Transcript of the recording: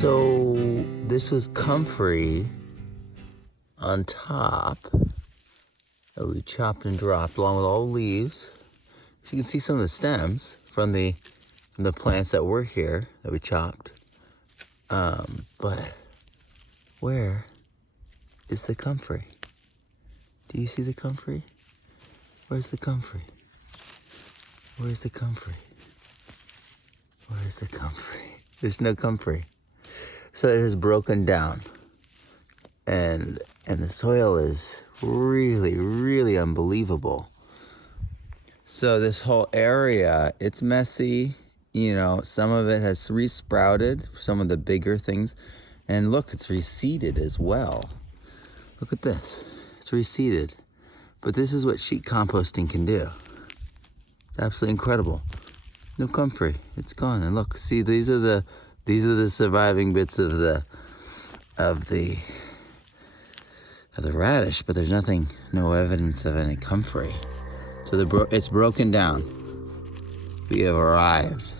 So this was comfrey on top that we chopped and dropped along with all the leaves. So you can see some of the stems from the plants that were here that we chopped. But where is the comfrey? Do you see the comfrey? Where's the comfrey? Where's the comfrey? Where's the comfrey? There's no comfrey. So it has broken down. And the soil is really, really unbelievable. So this whole area, it's messy. You know, some of it has resprouted, some of the bigger things. And look, it's reseeded as well. Look at this, it's reseeded. But this is what sheet composting can do. It's absolutely incredible. No comfrey, it's gone. And look, see, these are the surviving bits of the radish, but there's no evidence of any comfrey. So it's broken down. We have arrived.